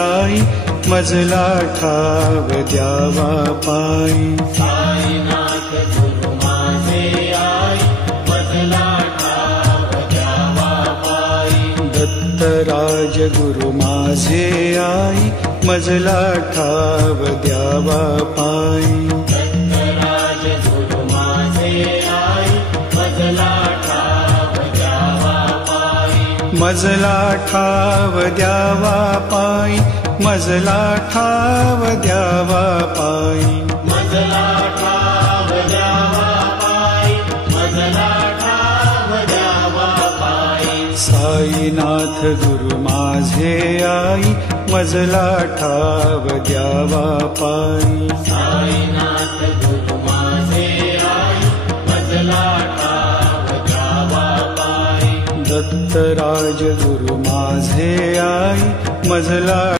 आई मजला ठाव द्यावा पायी। साईनाथ गुरु माझे आई मजला ठाव द्यावा पायी। दत्तराज गुरु माझे आई मजला ठाव द्यावा पायी। दत्तराज गुरु माझे आई मजला ठाव द्यावा पायी। मजला ठाव द्यावा पायी। मजला ठाव द्यावा पायी। मजला ठाव द्यावा पायी। मजला ठाव द्यावा पायी। साईनाथ गुरु माझे आई मजला ठाव द्यावा पायी। साईनाथ गुरु माझे आई मजला ठाव द्यावा पायी। दत्तराज गुरु माझे आई मजला